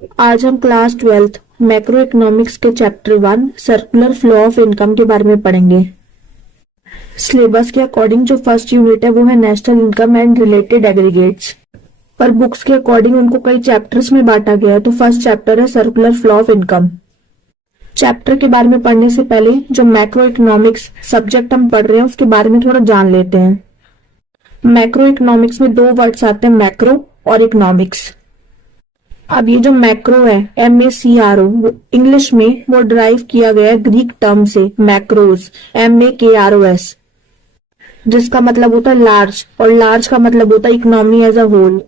आज हम class 12th macro economics के chapter 1 circular flow of income के बारे में पढ़ेंगे। सिलेबस के अकॉर्डिंग जो फर्स्ट यूनिट है वो है national income and related aggregates, पर बुक्स के अकॉर्डिंग उनको कई चैप्टर्स में बांटा गया है। तो फर्स्ट चैप्टर है circular flow of income. Chapter के बारे में पढ़ने से पहले जो मैक्रो इकोनॉमिक्स सब्जेक्ट हम पढ़ रहे हैं उसके बारे में थोड़ा जान लेते हैं। मैक्रो इकोनॉमिक्स में दो वर्ड्स आते हैं, मैक्रो और इकोनॉमिक्स। अब ये जो मैक्रो है MACRO, इंग्लिश में वो डिराइव किया गया है ग्रीक टर्म से मैक्रोस, MAKROS, जिसका मतलब होता है लार्ज, और लार्ज का मतलब होता है इकोनॉमी एज अ होल,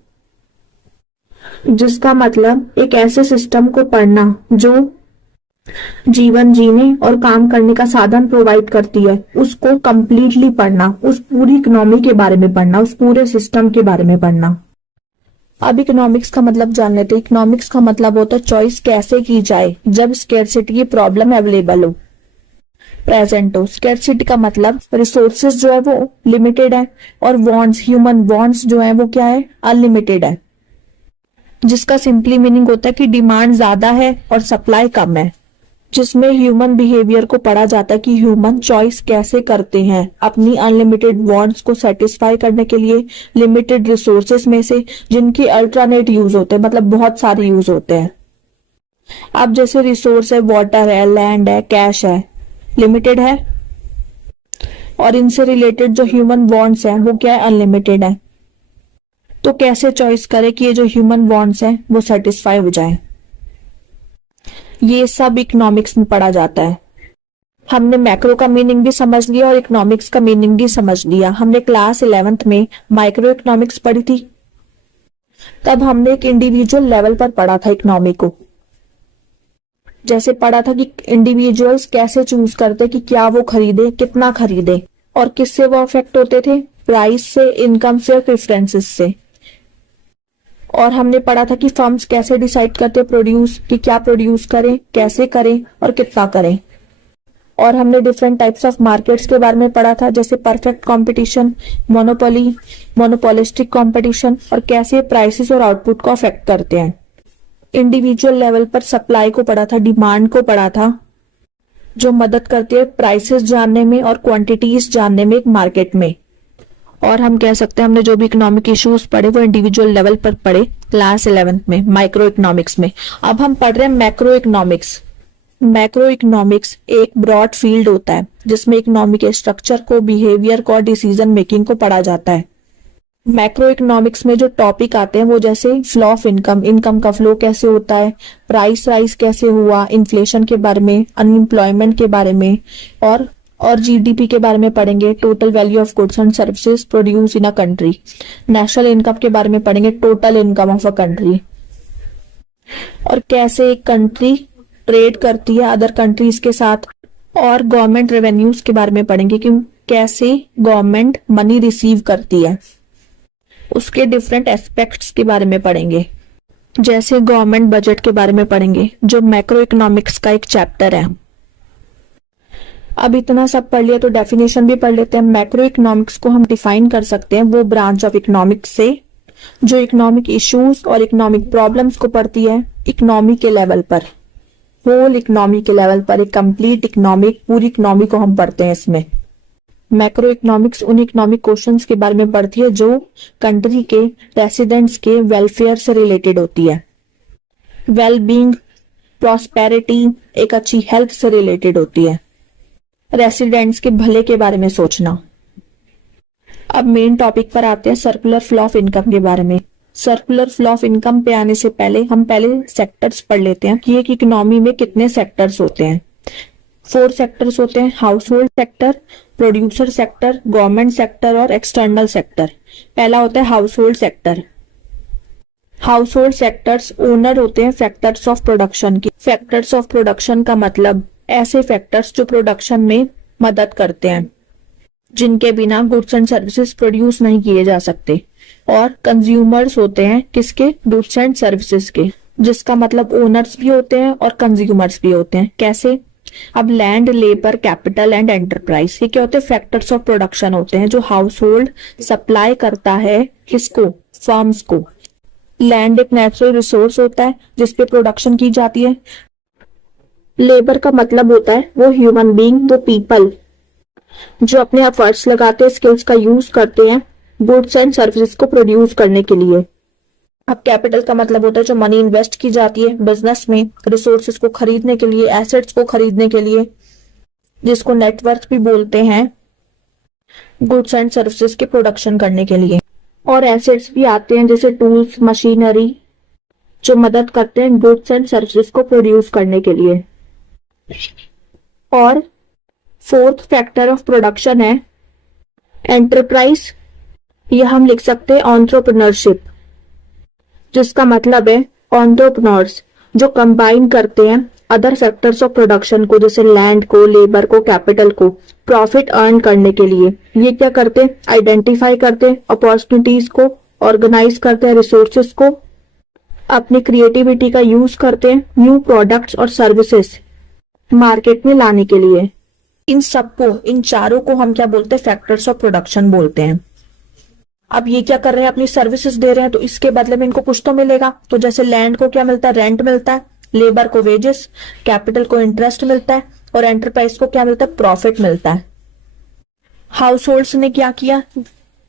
जिसका मतलब एक ऐसे सिस्टम को पढ़ना जो जीवन जीने और काम करने का साधन प्रोवाइड करती है, उसको कंप्लीटली पढ़ना, उस पूरी इकोनॉमी के बारे में पढ़ना, उस पूरे सिस्टम के बारे में पढ़ना। अब इकोनॉमिक्स का मतलब जान लेते हैं। इकोनॉमिक्स का मतलब होता है चॉइस कैसे की जाए जब स्केर्सिटी की प्रॉब्लम अवेलेबल हो, प्रेजेंट हो। स्केर्सिटी का मतलब रिसोर्सेज जो है वो लिमिटेड है, और वांट्स, ह्यूमन वांट्स जो है वो क्या है, अनलिमिटेड है, जिसका सिंपली मीनिंग होता है कि डिमांड ज्यादा है और सप्लाई कम है, जिसमें ह्यूमन बिहेवियर को पढ़ा जाता है कि ह्यूमन चॉइस कैसे करते हैं अपनी अनलिमिटेड वांट्स को सेटिस्फाई करने के लिए लिमिटेड रिसोर्सेस में से, जिनके अल्टरनेट यूज होते हैं, मतलब बहुत सारे यूज होते हैं। अब जैसे रिसोर्स है, वाटर है, लैंड है, कैश है, लिमिटेड है, और इनसे रिलेटेड जो ह्यूमन वांट्स है वो क्या है, अनलिमिटेड है। तो कैसे चॉइस करें कि ये जो ह्यूमन वांट्स है वो सेटिस्फाई हो जाए, ये सब इकोनॉमिक्स में पढ़ा जाता है। हमने मैक्रो का मीनिंग भी समझ लिया और इकोनॉमिक्स का मीनिंग भी समझ लिया। हमने क्लास 11th में माइक्रो इकोनॉमिक्स पढ़ी थी, तब हमने एक इंडिविजुअल लेवल पर पढ़ा था इकोनॉमी को। जैसे पढ़ा था कि इंडिविजुअल्स कैसे चूज करते कि क्या वो खरीदे, कितना खरीदे, और किससे वो अफेक्ट होते थे, प्राइस से, इनकम से, प्रेफरेंसेस से। और हमने पढ़ा था कि फर्म्स कैसे डिसाइड करते प्रोड्यूस, कि क्या प्रोड्यूस करें, कैसे करें और कितना करें। और हमने डिफरेंट टाइप्स ऑफ मार्केट्स के बारे में पढ़ा था, जैसे perfect competition, monopoly, monopolistic competition, और कैसे प्राइसेस और आउटपुट को अफेक्ट करते हैं। इंडिविजुअल लेवल पर सप्लाई को पढ़ा था, डिमांड को पढ़ा था, जो मदद करती है प्राइसेस जानने में और क्वांटिटीज जानने में एक मार्केट में। और हम कह सकते हैं हमने जो भी इकोनॉमिक इश्यूज पढ़े वो इंडिविजुअल लेवल पर पढ़े क्लास 11th में माइक्रो इकोनॉमिक्स में। अब हम पढ़ रहे हैं मैक्रो इकोनॉमिक्स। मैक्रो इकोनॉमिक्स एक ब्रॉड फील्ड होता है जिसमें इकोनॉमी के स्ट्रक्चर को, बिहेवियर को और डिसीजन मेकिंग को पढ़ा जाता है। मैक्रो इकोनॉमिक्स में जो टॉपिक आते हैं वो जैसे फ्लो ऑफ इनकम, इनकम का फ्लो कैसे होता है, प्राइस राइज कैसे हुआ, इन्फ्लेशन के बारे में, अनएम्प्लॉयमेंट के बारे में, और GDP के बारे में पढ़ेंगे, total value of goods and services produce in a country. National income के बारे में पढ़ेंगे, total income of a country, और कैसे एक कंट्री ट्रेड करती है अदर कंट्रीज के साथ। और गवर्नमेंट रेवेन्यूज के बारे में पढ़ेंगे कि कैसे गवर्नमेंट मनी रिसीव करती है, उसके डिफरेंट एस्पेक्ट्स के बारे में पढ़ेंगे। जैसे गवर्नमेंट बजट के बारे में पढ़ेंगे, जो मैक्रो इकोनॉमिक्स का एक चैप्टर है। अब इतना सब पढ़ लिया तो डेफिनेशन भी पढ़ लेते हैं। मैक्रो इकोनॉमिक्स को हम डिफाइन कर सकते हैं वो ब्रांच ऑफ इकोनॉमिक्स से जो इकोनॉमिक इश्यूज और इकोनॉमिक प्रॉब्लम्स को पढ़ती है इकोनॉमी के लेवल पर, होल इकोनॉमी के लेवल पर। एक कंप्लीट इकोनॉमिक, पूरी इकोनॉमी को हम पढ़ते हैं इसमें। मैक्रो इकोनॉमिक्स उन इकोनॉमिक क्वेश्चंस के बारे में पढ़ती है जो कंट्री के रेसिडेंट्स के वेलफेयर से रिलेटेड होती है। वेलबींग, प्रॉस्पेरिटी, एक अच्छी हेल्थ से रिलेटेड होती है। रेसिडेंट्स के भले के बारे में सोचना। अब मेन टॉपिक पर आते हैं, सर्कुलर फ्लो ऑफ इनकम के बारे में। सर्कुलर फ्लो ऑफ इनकम पे आने से पहले हम सेक्टर्स पढ़ लेते हैं कि एक इकोनॉमी में कितने सेक्टर्स होते हैं। 4 सेक्टर्स होते हैं, house hold sector, producer sector, government sector और एक्सटर्नल सेक्टर। पहला होता है house hold sector. House hold sectors owner होते हैं फैक्टर्स ऑफ प्रोडक्शन की। फैक्टर्स ऑफ प्रोडक्शन का मतलब ऐसे फैक्टर्स जो प्रोडक्शन में मदद करते हैं, जिनके बिना गुड्स एंड सर्विसेज प्रोड्यूस नहीं किए जा सकते। और कंज्यूमर्स होते हैं किसके, गुड्स एंड सर्विसेज के, जिसका मतलब ओनर्स भी होते हैं और कंज्यूमर्स भी होते हैं। कैसे? अब land, labour, capital and enterprise, ये क्या होते हैं, फैक्टर्स ऑफ प्रोडक्शन होते हैं जो हाउस होल्ड सप्लाई करता है किसको, फर्म्स को। लैंड एक नेचुरल रिसोर्स होता है जिसपे प्रोडक्शन की जाती है। लेबर का मतलब होता है वो ह्यूमन बीइंग, वो पीपल जो अपने एफर्ट्स लगाते हैं, स्किल्स का यूज करते हैं गुड्स एंड सर्विसेज को प्रोड्यूस करने के लिए। अब कैपिटल का मतलब होता है जो मनी इन्वेस्ट की जाती है बिजनेस में, रिसोर्सेज को खरीदने के लिए, एसेट्स को खरीदने के लिए, जिसको नेटवर्थ भी बोलते हैं, गुड्स एंड सर्विसेज के प्रोडक्शन करने के लिए। और एसेट्स भी आते हैं जैसे टूल्स, मशीनरी, जो मदद करते हैं गुड्स एंड सर्विसेज को प्रोड्यूस करने के लिए। और फोर्थ फैक्टर ऑफ प्रोडक्शन है एंटरप्राइज, यह हम लिख सकते हैं एंटरप्रेन्योरशिप, जिसका मतलब है एंटरप्रेन्योर्स जो कंबाइन करते हैं अदर फैक्टर्स ऑफ प्रोडक्शन को, जैसे लैंड को, लेबर को, कैपिटल को, प्रॉफिट अर्न करने के लिए। ये क्या करते हैं? आइडेंटिफाई करते हैं अपॉर्चुनिटीज को, ऑर्गेनाइज करते हैं रिसोर्सेज को, अपनी क्रिएटिविटी का यूज करते हैं न्यू प्रोडक्ट्स और सर्विसेज मार्केट में लाने के लिए। इन सबको, इन चारों को हम क्या बोलते हैं? फैक्टर्स ऑफ प्रोडक्शन बोलते हैं। अब ये क्या कर रहे हैं? अपनी सर्विसेज दे रहे हैं, तो इसके बदले में इनको कुछ तो मिलेगा। तो जैसे लैंड को क्या मिलता है? रेंट मिलता है, लेबर को वेजेस, कैपिटल को इंटरेस्ट मिलता है, और एंटरप्राइज को क्या मिलता है? प्रॉफिट मिलता है। हाउस होल्ड्स ने क्या किया?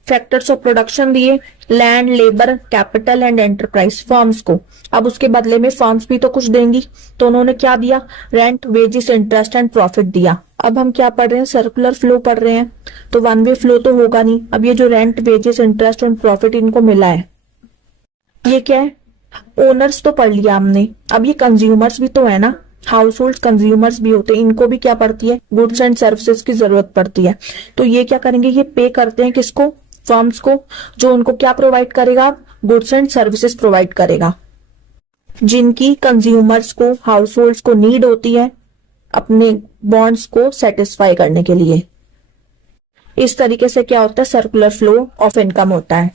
फैक्टर्स ऑफ प्रोडक्शन दिए, land, labour, capital and enterprise firms को। अब उसके बदले में फर्म्स भी तो कुछ देंगी, तो उन्होंने क्या दिया? Rent, wages, interest and profit दिया। अब हम क्या पढ़ रहे हैं? सर्कुलर फ्लो पढ़ रहे हैं, तो वन वे फ्लो तो होगा नहीं। अब ये जो rent, wages, interest and profit इनको मिला है, ये क्या है? ओनर्स तो पढ़ लिया हमने, अब ये कंज्यूमर्स भी तो है ना, हाउस होल्ड कंज्यूमर्स भी होते हैं, इनको भी क्या पड़ती है? गुड्स एंड सर्विसेज की जरूरत पड़ती है। तो ये क्या करेंगे? ये पे करते हैं किसको? फर्म्स को, जो उनको क्या प्रोवाइड करेगा? गुड्स एंड सर्विसेज प्रोवाइड करेगा, जिनकी कंज्यूमर्स को, हाउस होल्ड्स को नीड होती है अपने बॉन्ड्स को सेटिस्फाई करने के लिए। इस तरीके से क्या होता है? सर्कुलर फ्लो ऑफ इनकम होता है,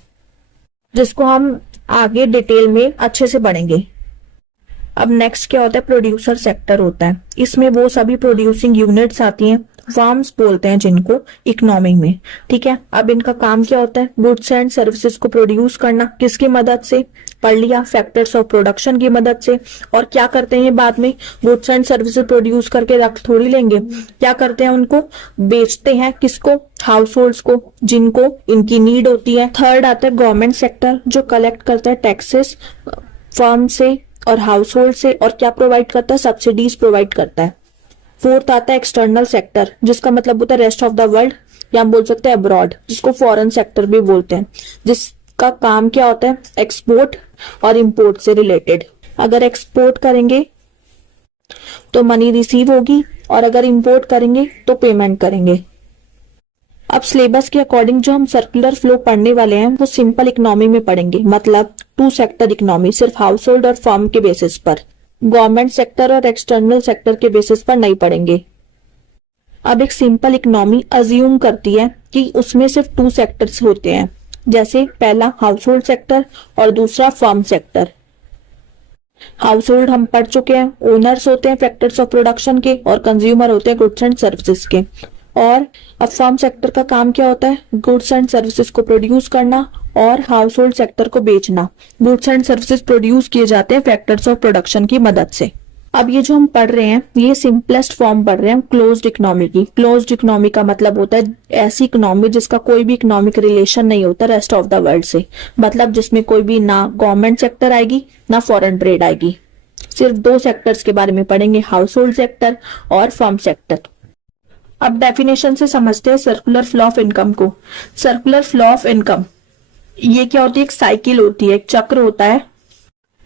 जिसको हम आगे डिटेल में अच्छे से पढ़ेंगे। अब नेक्स्ट क्या होता है? प्रोड्यूसर सेक्टर होता है। इसमें वो सभी प्रोड्यूसिंग यूनिट्स आती हैं, फर्म्स बोलते हैं जिनको इकोनॉमी में, ठीक है। अब इनका काम क्या होता है? गुड्स एंड सर्विसेज को प्रोड्यूस करना। किसकी मदद से? पढ़ लिया, फैक्टर्स ऑफ प्रोडक्शन की मदद से। और क्या करते हैं बाद में? गुड्स एंड सर्विसेज प्रोड्यूस करके रख थोड़ी लेंगे, क्या करते हैं? उनको बेचते हैं। किसको? हाउस होल्ड्स को, जिनको इनकी नीड होती है। थर्ड आता है गवर्नमेंट सेक्टर, जो कलेक्ट करता है टैक्सेस फर्म से और हाउस होल्ड से, और क्या प्रोवाइड करता है? सब्सिडीज प्रोवाइड करता है। फोर्थ आता है एक्सटर्नल सेक्टर, जिसका मतलब होता है रेस्ट ऑफ द वर्ल्ड, या हम बोल सकते हैं अब्रॉड, जिसको फॉरेन सेक्टर भी बोलते हैं, जिसका काम क्या होता है? एक्सपोर्ट और इंपोर्ट से रिलेटेड। अगर एक्सपोर्ट करेंगे तो मनी रिसीव होगी, और अगर इंपोर्ट करेंगे तो पेमेंट करेंगे। अब सिलेबस के अकॉर्डिंग जो हम सर्कुलर फ्लो पढ़ने वाले हैं वो सिंपल इकोनॉमी में पढ़ेंगे, मतलब टू सेक्टर इकोनॉमी, सिर्फ हाउस होल्ड और फर्म के बेसिस पर। गवर्नमेंट सेक्टर और एक्सटर्नल सेक्टर के बेसिस पर नहीं पढ़ेंगे। अब एक सिंपल इकोनॉमी अज्यूम करती है कि उसमें सिर्फ टू सेक्टर्स होते हैं, जैसे पहला हाउस होल्ड सेक्टर और दूसरा फर्म सेक्टर। हाउस होल्ड हम पढ़ चुके हैं, ओनर्स होते हैं फैक्टर्स ऑफ प्रोडक्शन के, और कंज्यूमर होते हैं गुड्स एंड सर्विसेज के। और अब फर्म सेक्टर का काम क्या होता है? गुड्स एंड सर्विसेज को प्रोड्यूस करना और हाउस होल्ड सेक्टर को बेचना। गुड्स एंड सर्विसेज प्रोड्यूस किए जाते हैं फैक्टर्स ऑफ प्रोडक्शन की मदद से। अब ये जो हम पढ़ रहे हैं ये सिंपलेस्ट फॉर्म पढ़ रहे हैं क्लोज्ड इकोनॉमी की। क्लोज्ड इकोनॉमी का मतलब होता है ऐसी इकोनॉमी जिसका कोई भी इकोनॉमिक रिलेशन नहीं होता रेस्ट ऑफ द वर्ल्ड से, मतलब जिसमें कोई भी ना गवर्नमेंट सेक्टर आएगी ना फॉरेन ट्रेड आएगी। सिर्फ दो सेक्टर्स के बारे में पढ़ेंगे, हाउस होल्ड सेक्टर और फर्म सेक्टर। अब डेफिनेशन से समझते हैं सर्कुलर फ्लो ऑफ इनकम को। सर्कुलर फ्लो ऑफ इनकम ये क्या होती है? एक साइकिल होती है, एक चक्र होता है,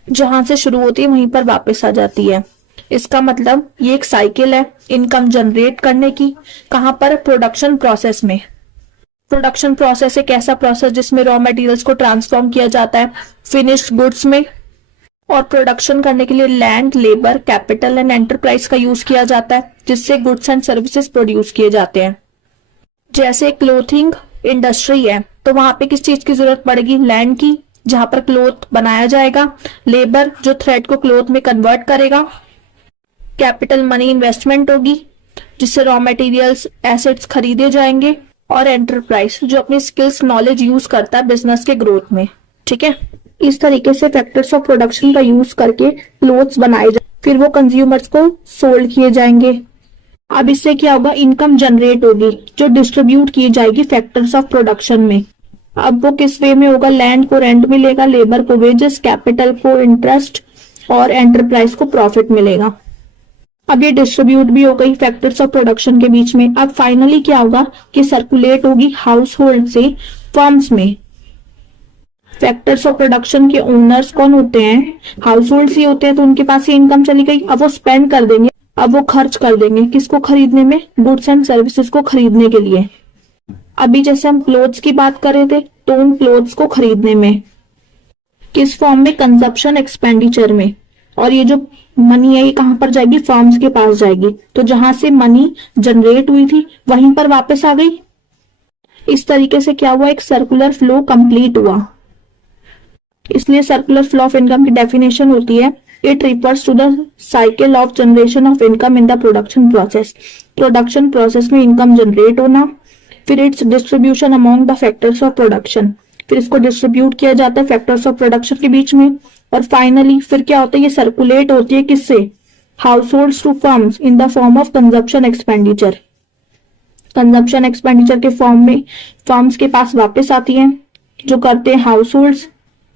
जहां से शुरू होती है वहीं पर वापस आ जाती है। इसका मतलब ये एक साइकिल है इनकम जनरेट करने की। कहां पर? प्रोडक्शन प्रोसेस में। प्रोडक्शन प्रोसेस एक ऐसा प्रोसेस जिसमें रॉ मटेरियल्स को ट्रांसफॉर्म किया जाता है फिनिश्ड गुड्स में, और प्रोडक्शन करने के लिए land, labour, capital and enterprise का यूज किया जाता है, जिससे गुड्स एंड सर्विसेज प्रोड्यूस किए जाते हैं। जैसे क्लोथिंग इंडस्ट्री है तो वहां पे किस चीज की जरूरत पड़ेगी? लैंड की, जहां पर क्लोथ बनाया जाएगा, लेबर जो थ्रेड को क्लोथ में कन्वर्ट करेगा, कैपिटल मनी इन्वेस्टमेंट होगी जिससे रॉ मटेरियल्स एसेट्स खरीदे जाएंगे, और एंटरप्राइज जो अपनी स्किल्स नॉलेज यूज करता है बिजनेस के ग्रोथ में। ठीक है, इस तरीके से फैक्टर्स ऑफ प्रोडक्शन का यूज करके क्लोथ्स बनाए जाए, फिर वो कंज्यूमर्स को सोल्ड किए जाएंगे। अब इससे क्या होगा, इनकम जनरेट होगी जो डिस्ट्रीब्यूट की जाएगी फैक्टर्स ऑफ प्रोडक्शन में। अब वो किस वे में होगा, लैंड को रेंट मिलेगा, लेबर को वेजेस, कैपिटल को इंटरेस्ट और एंटरप्राइज को प्रॉफिट मिलेगा। अब ये डिस्ट्रीब्यूट भी हो गई फैक्टर्स ऑफ प्रोडक्शन के बीच में। अब फाइनली क्या होगा कि सर्कुलेट होगी हाउस होल्ड से फर्म्स में। फैक्टर्स ऑफ प्रोडक्शन के ओनर्स कौन होते हैं, हाउस होल्ड ही होते हैं, तो उनके पास ये इनकम चली गई। अब वो स्पेंड कर देंगे, अब वो खर्च कर देंगे किसको खरीदने में, गुड्स एंड सर्विसेज को खरीदने के लिए। अभी जैसे हम क्लोथ्स की बात कर रहे थे, तो उन क्लोथ्स को खरीदने में किस फॉर्म में, कंजप्शन एक्सपेंडिचर में। और ये जो मनी है ये कहां पर जाएगी, फर्म्स के पास जाएगी। तो जहां से मनी जनरेट हुई थी वहीं पर वापस आ गई। इस तरीके से क्या हुआ, एक सर्कुलर फ्लो कंप्लीट हुआ। इसलिए सर्कुलर फ्लो ऑफ इनकम की डेफिनेशन होती है, it refers to the cycle of generation of income in the production process. Production process में इनकम जनरेट होना, फिर its distribution among the factors of production, फिर इसको डिस्ट्रीब्यूट किया जाता है फैक्टर्स ऑफ प्रोडक्शन के बीच में। और फाइनली फिर क्या होता है, ये सर्कुलेट होती है किससे, household to firms in the form of consumption expenditure. Consumption expenditure के फॉर्म में फर्म्स के पास वापस आती है, जो करते हैं हाउस होल्ड्स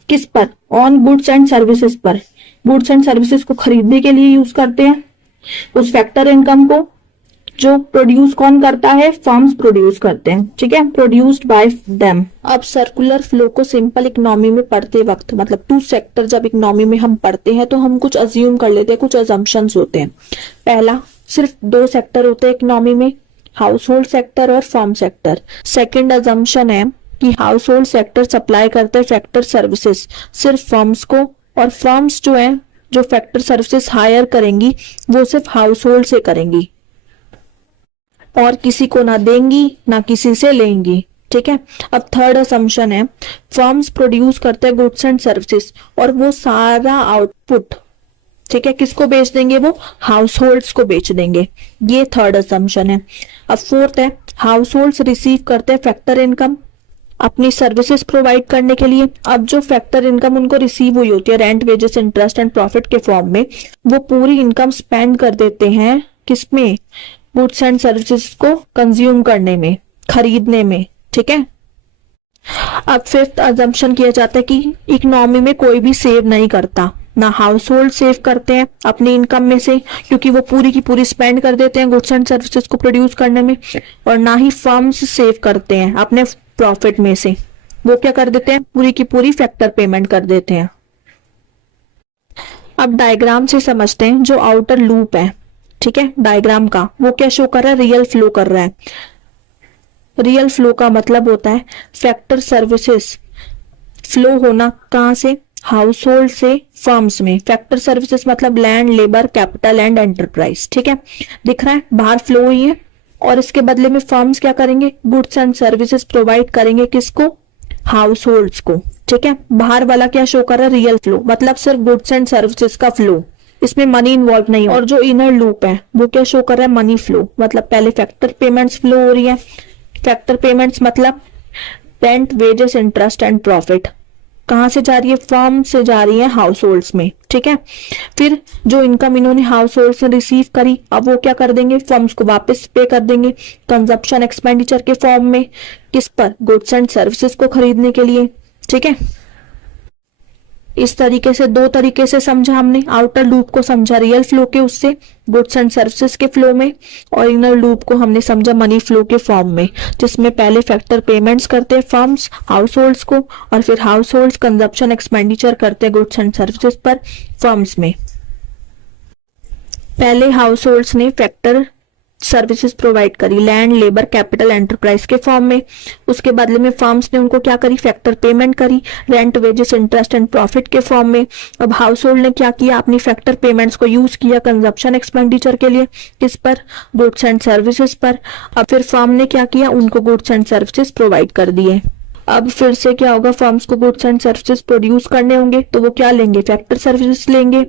किस पर, ऑन गुड्स एंड सर्विसेज पर। गुड्स एंड सर्विसेज को खरीदने के लिए यूज करते हैं। उस फैक्टर इनकम को जो प्रोड्यूस कौन करता है, फर्म्स प्रोड्यूस करते हैं, ठीक है, प्रोड्यूस्ड बाय देम। अब सर्कुलर फ्लो को सिंपल इकोनॉमी में पढ़ते वक्त, मतलब टू सेक्टर जब इकोनॉमी में हम पढ़ते हैं तो हम कुछ अज्यूम कर लेते हैं, कुछ अजम्पशंस होते हैं। पहला, सिर्फ दो सेक्टर होते हैं इकोनॉमी में, हाउस होल्ड सेक्टर और फर्म सेक्टर। सेकेंड अजम्पशन है कि हाउस होल्ड सेक्टर सप्लाई करते हैं फैक्टर सर्विसेज सिर्फ फर्म्स को, और फर्म्स जो है जो फैक्टर सर्विसेज हायर करेंगी वो सिर्फ हाउस होल्ड से करेंगी और किसी को ना देंगी ना किसी से लेंगी, ठीक है। अब थर्ड असम्पशन है, फर्म्स प्रोड्यूस करते हैं गुड्स एंड सर्विसेज और वो सारा आउटपुट, ठीक है, किसको बेच देंगे, वो हाउस होल्ड्स को बेच देंगे। ये थर्ड असम्पशन है। अब फोर्थ है, हाउस होल्ड्स रिसीव करते हैं फैक्टर इनकम अपनी सर्विसेज प्रोवाइड करने के लिए। अब जो फैक्टर इनकम उनको रिसीव हुई होती है rent, wages, interest and profit के फॉर्म में, वो पूरी इनकम स्पेंड कर देते हैं किसमें, गुड्स एंड सर्विसेज को कंज्यूम करने में, खरीदने में, ठीक है। अब फिफ्थ अजम्पशन किया जाता है कि इकोनॉमी में कोई भी सेव नहीं करता, ना हाउस होल्ड सेव करते हैं अपनी इनकम में से क्योंकि वो पूरी की पूरी स्पेंड कर देते हैं गुड्स एंड सर्विसेज को प्रोड्यूस करने में, और ना ही फर्म्स सेव करते हैं अपने प्रॉफिट में से, वो क्या कर देते हैं, पूरी की पूरी फैक्टर पेमेंट कर देते हैं। अब डायग्राम से समझते हैं, जो आउटर लूप है, ठीक है, डायग्राम का, वो क्या शो कर रहा है, रियल फ्लो कर रहा है। रियल फ्लो का मतलब होता है फैक्टर सर्विसेज फ्लो होना कहां से, हाउस होल्ड से फर्म्स में। फैक्टर सर्विसेज मतलब land, labour, capital and enterprise, ठीक है, दिख रहा है बाहर फ्लो हुई है, और इसके बदले में फर्म्स क्या करेंगे, गुड्स एंड सर्विसेज प्रोवाइड करेंगे किसको, हाउस होल्ड्स को, ठीक है। बाहर वाला क्या शो कर रहा है, रियल फ्लो, मतलब सिर्फ गुड्स एंड सर्विसेज का फ्लो, इसमें मनी इन्वॉल्व नहीं। और जो इनर लूप है वो क्या शो कर रहा है, मनी फ्लो, मतलब पहले फैक्टर पेमेंट्स फ्लो हो रही है। फैक्टर पेमेंट्स मतलब rent, wages, interest and profit कहां से जा रही है, फर्म से जा रही है हाउस होल्ड्स में, ठीक है। फिर जो इनकम इन्होंने हाउस होल्ड से रिसीव करी, अब वो क्या कर देंगे, फर्म्स को वापस पे कर देंगे कंजप्शन एक्सपेंडिचर के फॉर्म में, किस पर, गुड्स एंड सर्विसेज को खरीदने के लिए, ठीक है। इस तरीके से दो तरीके से समझा हमने, आउटर लूप को समझा रियल फ्लो के उससे, गुड्स एंड सर्विसेज के फ्लो में, और इनर लूप को हमने समझा मनी फ्लो के फॉर्म में, जिसमें पहले फैक्टर पेमेंट्स करते हैं फर्म्स हाउस होल्ड्स को, और फिर हाउस होल्ड्स कंजप्शन एक्सपेंडिचर करते हैं गुड्स एंड सर्विसेज पर फर्म्स में। पहले हाउस होल्ड्स ने फैक्टर सर्विसेज प्रोवाइड करी लैंड, लेबर, कैपिटल, एंटरप्राइज के फॉर्म में, उसके बदले में फर्म्स ने उनको क्या करी, फैक्टर पेमेंट करी rent, wages, interest and profit के फॉर्म में। अब हाउस होल्ड ने क्या किया, अपनी फैक्टर पेमेंट्स को यूज किया कंजप्शन एक्सपेंडिचर के लिए, किस पर, गुड्स एंड सर्विसेज पर। अब फिर फर्म ने क्या किया, उनको गुड्स एंड सर्विसेज प्रोवाइड कर दिए। अब फिर से क्या होगा, फर्म्स को गुड्स एंड सर्विसेज प्रोड्यूस करने होंगे तो वो क्या लेंगे, फैक्टर सर्विसेज लेंगे,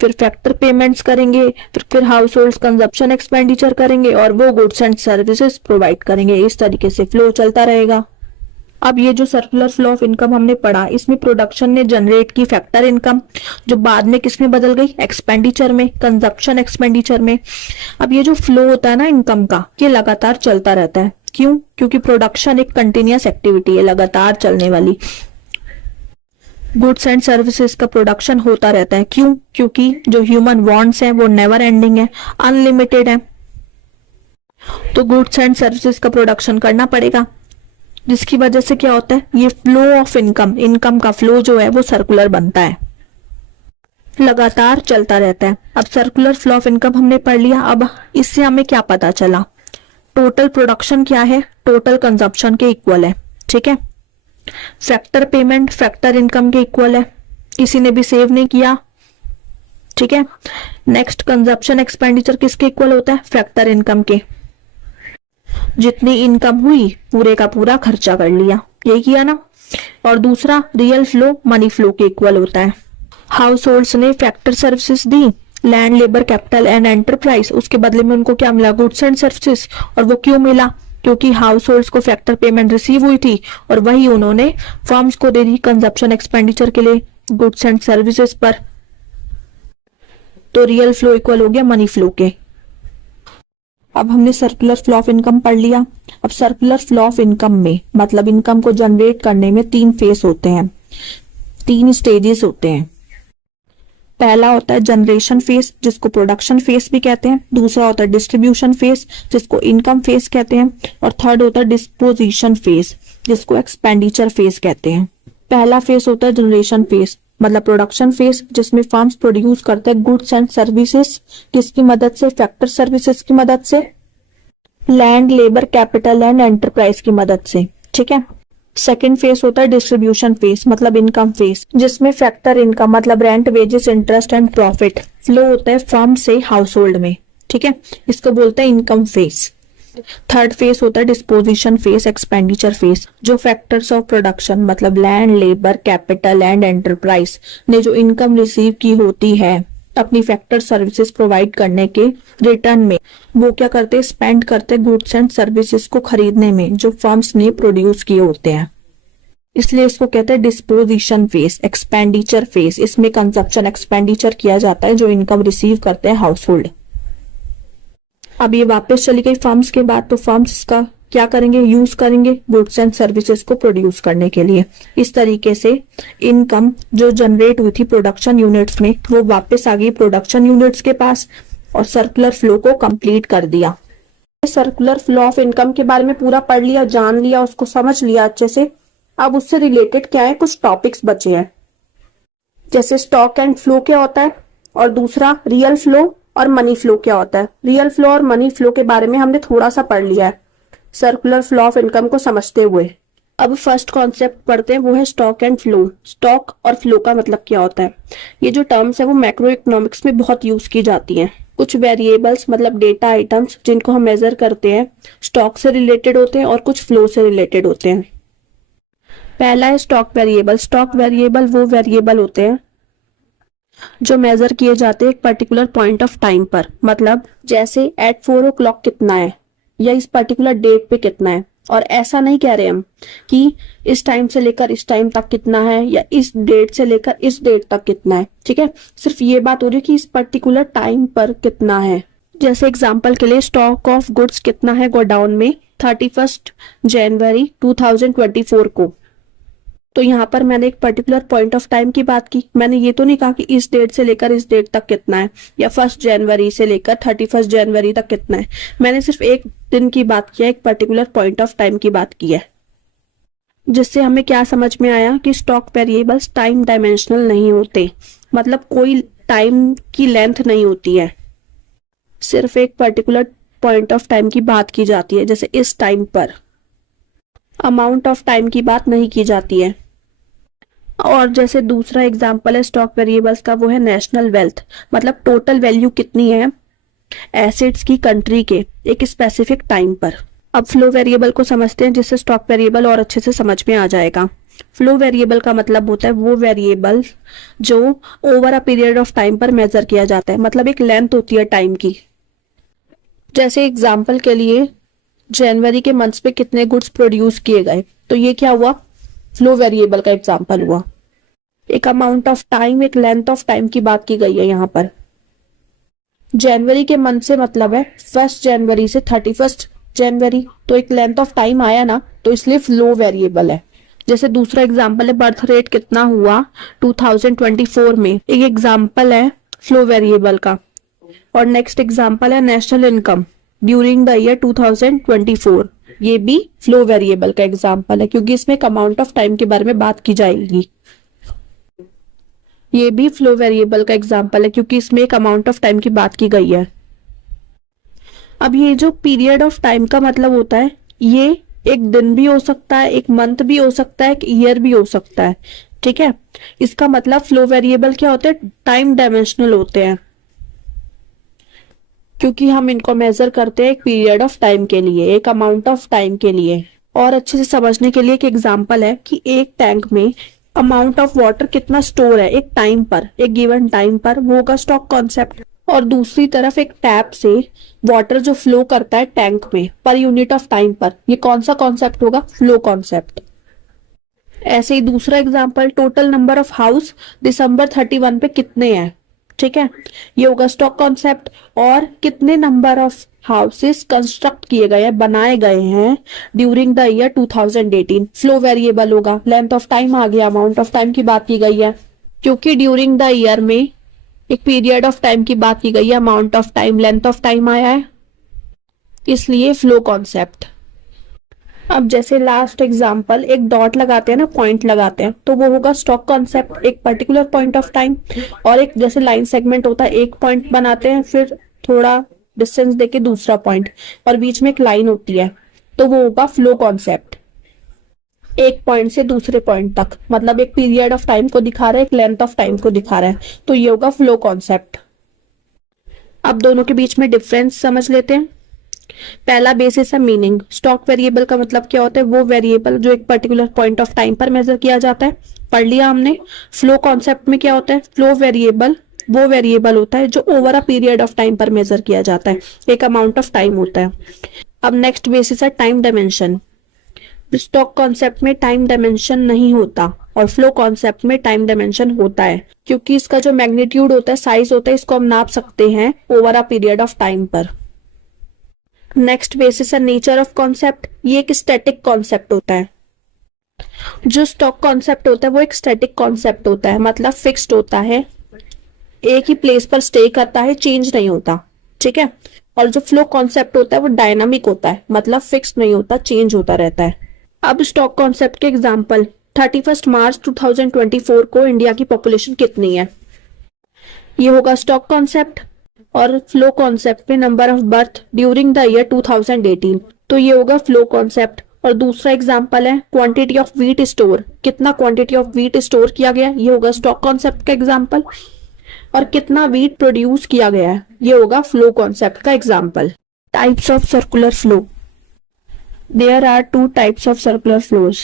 फिर फैक्टर पेमेंट्स करेंगे, फिर हाउस होल्ड कंजप्शन एक्सपेंडिचर करेंगे और वो गुड्स एंड सर्विसेज प्रोवाइड करेंगे। इस तरीके से फ्लो चलता रहेगा। अब ये जो सर्कुलर फ्लो ऑफ इनकम हमने पढ़ा, इसमें प्रोडक्शन ने जनरेट की फैक्टर इनकम, जो बाद में किसमें बदल गई, एक्सपेंडिचर में, कंजप्शन एक्सपेंडिचर में। अब ये जो फ्लो होता है ना इनकम का, ये लगातार चलता रहता है। क्यों? क्योंकि प्रोडक्शन एक कंटिन्यूअस एक्टिविटी है, लगातार चलने वाली। गुड्स एंड सर्विसेज का प्रोडक्शन होता रहता है। क्यों? क्योंकि जो ह्यूमन वांट्स हैं वो नेवर एंडिंग है, अनलिमिटेड है। तो गुड्स एंड सर्विसेज का प्रोडक्शन करना पड़ेगा, जिसकी वजह से क्या होता है, ये फ्लो ऑफ इनकम, इनकम का फ्लो जो है वो सर्कुलर बनता है, लगातार चलता रहता है। अब सर्कुलर फ्लो ऑफ इनकम हमने पढ़ लिया। अब इससे हमें क्या पता चला, टोटल प्रोडक्शन क्या है, टोटल कंजप्शन के इक्वल है। ठीक है, फैक्टर पेमेंट फैक्टर इनकम के इक्वल है, किसी ने भी सेव नहीं किया। ठीक है, नेक्स्ट कंजप्शन एक्सपेंडिचर किसके इक्वल होता है, फैक्टर इनकम के। जितनी इनकम हुई पूरे का पूरा खर्चा कर लिया, यही किया ना। और दूसरा रियल फ्लो मनी फ्लो के इक्वल होता है। हाउस होल्ड्स ने factor services the, land labour capital and enterprise, उसके बदले में उनको क्या मिला, गुड्स एंड सर्विसेज। और वो क्यों मिला, क्योंकि हाउस होल्ड्स को फैक्टर पेमेंट रिसीव हुई थी और वही उन्होंने फर्म्स को दे दी कंजप्शन एक्सपेंडिचर के लिए, गुड्स एंड सर्विसेज पर। तो रियल फ्लो इक्वल हो गया मनी फ्लो के। अब हमने सर्कुलर फ्लो ऑफ इनकम पढ़ लिया। अब सर्कुलर फ्लो ऑफ इनकम में मतलब इनकम को जनरेट करने में 3 फेज होते हैं, 3 स्टेजेस होते हैं। पहला होता है जनरेशन फेज, जिसको प्रोडक्शन फेज भी कहते हैं। दूसरा होता है डिस्ट्रीब्यूशन फेज, जिसको इनकम फेज कहते हैं। और थर्ड होता है डिस्पोजिशन फेज, जिसको एक्सपेंडिचर फेज कहते हैं। पहला फेज होता है जनरेशन फेज, मतलब प्रोडक्शन फेज, जिसमें फर्म्स प्रोड्यूस करते हैं गुड्स एंड सर्विसेज, किसकी मदद से, फैक्टर सर्विसेज की मदद से, land labour capital and enterprise की मदद से। ठीक है, सेकेंड फेज होता है डिस्ट्रीब्यूशन फेज, मतलब इनकम फेज, जिसमें फैक्टर इनकम मतलब rent, wages, interest and profit flow होता है फर्म से हाउस होल्ड में। ठीक है, इसको बोलते हैं इनकम फेज। थर्ड फेज होता है डिस्पोजिशन फेज, एक्सपेंडिचर फेज, जो फैक्टर्स ऑफ प्रोडक्शन मतलब land, labour, capital and enterprise ने जो इनकम रिसीव की होती है अपनी फैक्टर सर्विसेज प्रोवाइड करने के रिटर्न में, वो क्या करते हैं, स्पेंड करते हैं गुड्स एंड सर्विसेज को खरीदने में जो फर्म्स ने प्रोड्यूस किए होते हैं। इसलिए इसको कहते हैं डिस्पोजिशन फेज, एक्सपेंडिचर फेज। इसमें कंजप्शन एक्सपेंडिचर किया जाता है जो इनकम रिसीव करते हैं हाउस होल्ड। अब ये वापस चली गई फर्म्स के बाद, तो फर्म्स इसका क्या करेंगे, यूज करेंगे गुड्स एंड सर्विसेज को प्रोड्यूस करने के लिए। इस तरीके से इनकम जो जनरेट हुई थी प्रोडक्शन यूनिट्स में वो वापस आ गई प्रोडक्शन यूनिट्स के पास और सर्कुलर फ्लो को कंप्लीट कर दिया। सर्कुलर फ्लो ऑफ इनकम के बारे में पूरा पढ़ लिया, जान लिया, उसको समझ लिया अच्छे से। अब उससे रिलेटेड क्या है, कुछ टॉपिक्स बचे हैं, जैसे स्टॉक एंड फ्लो क्या होता है, और दूसरा रियल फ्लो और मनी फ्लो क्या होता है। रियल फ्लो और मनी फ्लो के बारे में हमने थोड़ा सा पढ़ लिया है सर्कुलर फ्लो ऑफ इनकम को समझते हुए। अब फर्स्ट कॉन्सेप्ट पढ़ते हैं, वो है स्टॉक एंड फ्लो। स्टॉक और फ्लो का मतलब क्या होता है, ये जो टर्म्स है वो मैक्रो इकोनॉमिक्स में बहुत यूज की जाती हैं। कुछ वेरिएबल्स मतलब डेटा आइटम्स जिनको हम मेजर करते हैं स्टॉक से रिलेटेड होते हैं और कुछ फ्लो से रिलेटेड होते हैं। पहला है स्टॉक वेरिएबल। स्टॉक वेरिएबल वो वेरिएबल होते हैं जो मेजर किए जाते हैं एक पर्टिकुलर पॉइंट ऑफ टाइम पर, मतलब जैसे एट 4 o'clock कितना है या इस पर्टिकुलर डेट पे कितना है। और ऐसा नहीं कह रहे हम कि इस टाइम से लेकर इस टाइम तक कितना है या इस डेट से लेकर इस डेट तक कितना है। ठीक है, सिर्फ ये बात हो रही है कि इस पर्टिकुलर टाइम पर कितना है। जैसे एग्जांपल के लिए स्टॉक ऑफ गुड्स कितना है गोडाउन में 31 जनवरी 2024 को, तो यहाँ पर मैंने एक पर्टिकुलर पॉइंट ऑफ टाइम की बात की। मैंने ये तो नहीं कहा कि इस डेट से लेकर इस डेट तक कितना है या 1 जनवरी से लेकर 31 जनवरी तक कितना है। मैंने सिर्फ एक दिन की बात की है, एक पर्टिकुलर पॉइंट ऑफ टाइम की बात की है, जिससे हमें क्या समझ में आया कि स्टॉक वेरिएबल्स टाइम डायमेंशनल नहीं होते, मतलब कोई टाइम की लेंथ नहीं होती है, सिर्फ एक पर्टिकुलर पॉइंट ऑफ टाइम की बात की जाती है। जैसे इस टाइम पर अमाउंट ऑफ टाइम की बात नहीं की जाती है। और जैसे दूसरा एग्जांपल है स्टॉक वेरिएबल्स का, वो है नेशनल वेल्थ, मतलब टोटल वैल्यू कितनी है एसेट्स की कंट्री के एक स्पेसिफिक टाइम पर। अब फ्लो वेरिएबल को समझते हैं, जिससे स्टॉक वेरिएबल और अच्छे से समझ में आ जाएगा। फ्लो वेरिएबल का मतलब होता है वो वेरिएबल जो over a period of time पर मेजर किया जाता है, मतलब एक लेंथ होती है टाइम की। जैसे एग्जाम्पल के लिए जनवरी के मंथ्स पे कितने गुड्स प्रोड्यूस किए गए, तो ये क्या हुआ, फ्लो वेरिएबल का एग्जांपल हुआ। एक अमाउंट ऑफ टाइम, एक लेंथ ऑफ टाइम की बात की गई है यहाँ पर। जनवरी के मंथ से मतलब है 1 जनवरी से 31 जनवरी, तो एक लेंथ ऑफ टाइम आया ना, तो इसलिए फ्लो वेरिएबल है। जैसे दूसरा एग्जांपल है बर्थ रेट कितना हुआ 2024 में, एक एग्जांपल है फ्लो वेरिएबल का। और नेक्स्ट एग्जांपल है national income during the year 2024, ये भी फ्लो वेरिएबल का एग्जांपल है क्योंकि इसमें एक अमाउंट ऑफ टाइम के बारे में बात की जाएगी। ये भी फ्लो वेरिएबल का एग्जांपल है क्योंकि इसमें एक अमाउंट ऑफ टाइम की बात की गई है। अब ये जो पीरियड ऑफ टाइम का मतलब होता है, ये एक दिन भी हो सकता है, एक मंथ भी हो सकता है, एक ईयर भी हो सकता है, ठीक है। इसका मतलब फ्लो वेरिएबल क्या होते हैं, टाइम डायमेंशनल होते हैं, क्योंकि हम इनको मेजर करते हैं एक पीरियड ऑफ टाइम के लिए, एक अमाउंट ऑफ टाइम के लिए। और अच्छे से समझने के लिए एक एग्जांपल है कि एक टैंक में अमाउंट ऑफ वाटर कितना स्टोर है एक टाइम पर, एक गिवन टाइम पर, वो होगा स्टॉक कॉन्सेप्ट। और दूसरी तरफ एक टैप से वाटर जो फ्लो करता है टैंक में पर यूनिट ऑफ टाइम पर, ये कौन सा कॉन्सेप्ट होगा, फ्लो कॉन्सेप्ट। ऐसे ही दूसरा example, total number of house December 31 पे कितने हैं, ठीक है, ये होगा स्टॉक कॉन्सेप्ट। और कितने नंबर ऑफ हाउसेस कंस्ट्रक्ट किए गए हैं, बनाए गए हैं during the year 2018, flow variable होगा। लेंथ ऑफ टाइम आ गया, अमाउंट ऑफ टाइम की बात की गई है, क्योंकि ड्यूरिंग द ईयर में एक पीरियड ऑफ टाइम की बात की गई है, amount of time, length of time आया है, इसलिए फ्लो कॉन्सेप्ट। अब जैसे लास्ट एग्जांपल, एक डॉट लगाते हैं ना, पॉइंट लगाते हैं, तो वो होगा स्टॉक कॉन्सेप्ट, एक पर्टिकुलर पॉइंट ऑफ टाइम। और एक जैसे लाइन सेगमेंट होता है, एक पॉइंट बनाते हैं, फिर थोड़ा डिस्टेंस देके दूसरा पॉइंट, और बीच में एक लाइन होती है, तो वो होगा फ्लो कॉन्सेप्ट। एक पॉइंट से दूसरे पॉइंट तक, मतलब एक पीरियड ऑफ टाइम को दिखा रहा है, एक लेंथ ऑफ टाइम को दिखा रहा है, तो ये होगा फ्लो कॉन्सेप्ट। अब दोनों के बीच में डिफरेंस समझ लेते हैं। पहला बेसिस है मीनिंग। स्टॉक वेरिएबल का मतलब क्या होता है, वो वेरिएबल जो एक पर्टिकुलर पॉइंट ऑफ टाइम पर मेजर किया जाता है, पढ़ लिया हमने। फ्लो कॉन्सेप्ट में क्या होता है, फ्लो वेरिएबल वो वेरिएबल होता है जो over a period of time पर मेजर किया जाता है, एक अमाउंट ऑफ टाइम होता है। अब नेक्स्ट बेसिस है टाइम डायमेंशन। स्टॉक कॉन्सेप्ट में टाइम डायमेंशन नहीं होता और फ्लो कॉन्सेप्ट में टाइम डायमेंशन होता है, क्योंकि इसका जो मैग्नीट्यूड होता है, साइज होता है, इसको हम नाप सकते हैं over a period of time पर। नेक्स्ट बेसिस है नेचर ऑफ कॉन्सेप्ट। ये एक स्टैटिक कॉन्सेप्ट होता है। जो स्टॉक कॉन्सेप्ट होता है वो एक स्टैटिक कॉन्सेप्ट होता है, मतलब फिक्स्ड होता है, एक ही प्लेस पर स्टे करता है, चेंज नहीं होता, ठीक है। और जो फ्लो कॉन्सेप्ट होता है वो डायनामिक होता है, मतलब फिक्स्ड नहीं होता, चेंज होता रहता है। अब स्टॉक कॉन्सेप्ट के एग्जांपल, 31 मार्च 2024 को इंडिया की पॉपुलेशन कितनी है, ये होगा स्टॉक कॉन्सेप्ट। और फ्लो कॉन्सेप्ट में number of birth during the year 2018, तो ये होगा फ्लो कॉन्सेप्ट। और दूसरा एग्जांपल है क्वांटिटी ऑफ व्हीट स्टोर, कितना क्वांटिटी ऑफ व्हीट स्टोर किया गया, ये होगा स्टॉक कॉन्सेप्ट का एग्जांपल। और कितना व्हीट प्रोड्यूस किया गया है, ये होगा फ्लो कॉन्सेप्ट का example. Types of circular flow. There are 2 types of circular flows.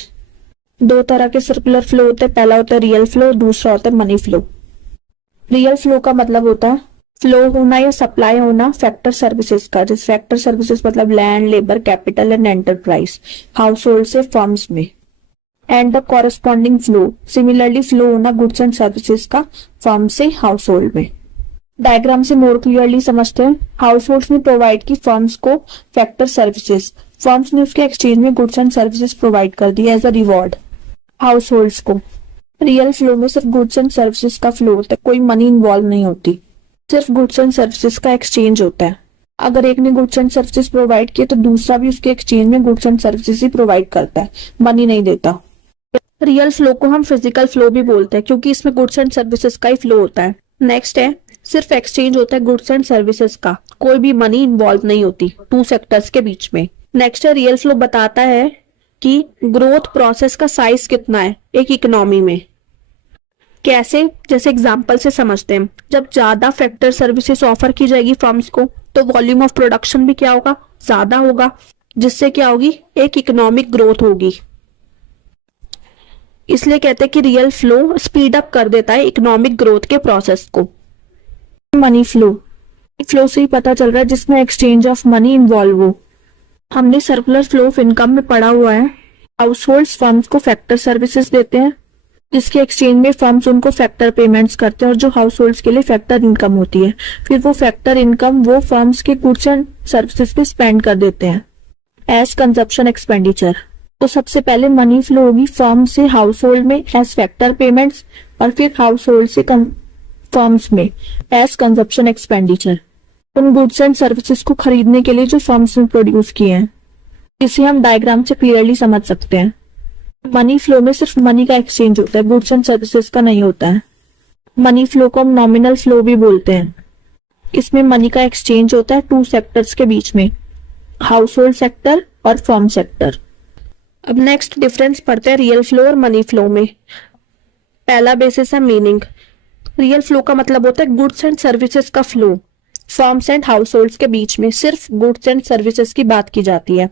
2 तरह के सर्कुलर फ्लो होते हैं, पहला होता है रियल फ्लो, दूसरा होता है मनी फ्लो। रियल फ्लो का मतलब होता है फ्लो होना या सप्लाई होना फैक्टर सर्विसेज का, जिस फैक्टर सर्विसेज मतलब land, labour, capital and enterprise, household से फर्म्स में। And the corresponding flow, similarly flow होना गुड्स एंड सर्विसेज का फर्म से हाउस होल्ड में। डायग्राम से मोर क्लियरली समझते हैं। हाउस होल्ड ने प्रोवाइड की फर्म्स को फैक्टर सर्विसेज, फर्म्स ने उसके एक्सचेंज में गुड्स एंड सर्विसेज प्रोवाइड कर दी as a reward households को। रियल फ्लो में सिर्फ गुड्स एंड सर्विसेज का फ्लो होता है, कोई मनी इन्वॉल्व नहीं होती, सिर्फ गुड्स एंड सर्विसेज का एक्सचेंज होता है। अगर एक ने गुड्स एंड सर्विसेज प्रोवाइड किए तो दूसरा भी उसके एक्सचेंज में goods and services he provide करता है, मनी नहीं देता। रियल फ्लो को हम फिजिकल फ्लो भी बोलते हैं, क्योंकि इसमें गुड्स एंड सर्विसेज का ही फ्लो होता है। नेक्स्ट है सिर्फ एक्सचेंज होता है गुड्स एंड सर्विसेज का, कोई भी मनी इन्वॉल्व नहीं होती 2 सेक्टर्स के बीच में। नेक्स्ट है रियल फ्लो बताता है कि ग्रोथ प्रोसेस का साइज कितना है एक इकोनॉमी में। कैसे, जैसे एग्जांपल से समझते हैं। जब ज्यादा फैक्टर सर्विसेज ऑफर की जाएगी फर्म्स को, तो वॉल्यूम ऑफ प्रोडक्शन भी क्या होगा, ज्यादा होगा, जिससे क्या होगी, एक इकोनॉमिक ग्रोथ होगी। इसलिए कहते हैं कि रियल फ्लो स्पीड अप कर देता है इकोनॉमिक ग्रोथ के प्रोसेस को। मनी फ्लो, फ्लो से ही पता चल रहा है जिसमें एक्सचेंज ऑफ मनी इन्वॉल्व हो। हमने सर्कुलर फ्लो ऑफ इनकम में पढ़ा हुआ है, हाउस होल्ड फर्म्स को फैक्टर सर्विसेज देते हैं, जिसके एक्सचेंज में फर्म्स उनको फैक्टर पेमेंट्स करते हैं और जो हाउस होल्ड्स के लिए फैक्टर इनकम होती है, फिर वो फैक्टर इनकम वो फर्म्स के गुड्स एंड सर्विसेज पे स्पेंड कर देते हैं एज कंजप्शन एक्सपेंडिचर। तो सबसे पहले मनी फ्लो होगी फर्म से हाउस होल्ड में एज फैक्टर पेमेंट्स, और फिर हाउस होल्ड से फर्म्स में एज कंजप्शन एक्सपेंडिचर, उन गुड्स एंड सर्विसेज को खरीदने के लिए जो फर्म्स ने प्रोड्यूस किए हैं। इसे हम डायग्राम से क्लियरली समझ सकते हैं। मनी फ्लो में सिर्फ मनी का एक्सचेंज होता है, गुड्स एंड सर्विसेज का नहीं होता है। मनी फ्लो को हम नॉमिनल फ्लो भी बोलते हैं। इसमें मनी का एक्सचेंज होता है टू सेक्टर्स के बीच में, हाउस होल्ड सेक्टर और फर्म सेक्टर। अब नेक्स्ट डिफरेंस पढ़ते हैं रियल फ्लो और मनी फ्लो में। पहला बेसिस है मीनिंग। रियल फ्लो का मतलब होता है गुड्स एंड सर्विसेज का flow firms and house holds के बीच में, सिर्फ गुड्स एंड सर्विसेज की बात की जाती है।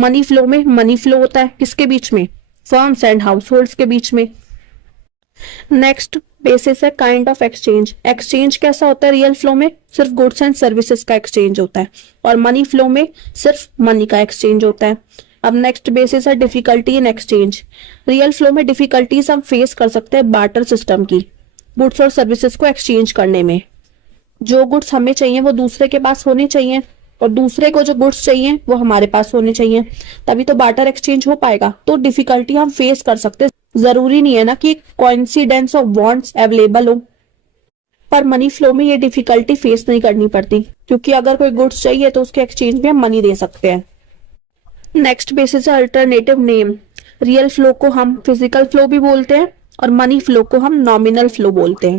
मनी फ्लो में मनी फ्लो होता है किसके बीच में, फर्म्स एंड हाउस होल्ड्स के बीच में। नेक्स्ट बेसिस है काइंड ऑफ एक्सचेंज। एक्सचेंज कैसा होता है रियल फ्लो में, सिर्फ गुड्स एंड सर्विसेज का एक्सचेंज होता है, और मनी फ्लो में सिर्फ मनी का एक्सचेंज होता है। अब नेक्स्ट बेसिस है difficulty in exchange. Real flow में डिफिकल्टीज हम फेस कर सकते हैं बार्टर सिस्टम की, गुड्स और सर्विसेज को एक्सचेंज करने में। जो गुड्स हमें चाहिए वो दूसरे के पास होने चाहिए, और दूसरे को जो गुड्स चाहिए वो हमारे पास होने चाहिए, तभी तो बार्टर एक्सचेंज हो पाएगा। तो डिफिकल्टी हम फेस कर सकते हैं, जरूरी नहीं है ना कि कोइंसिडेंस ऑफ वांट्स अवेलेबल हो, पर मनी फ्लो में ये डिफिकल्टी फेस नहीं करनी पड़ती, क्योंकि अगर कोई गुड्स चाहिए तो उसके एक्सचेंज में हम मनी दे सकते हैं। नेक्स्ट बेसिस है अल्टरनेटिव नेम। रियल फ्लो को हम फिजिकल फ्लो भी बोलते हैं और मनी फ्लो को हम नॉमिनल फ्लो बोलते हैं।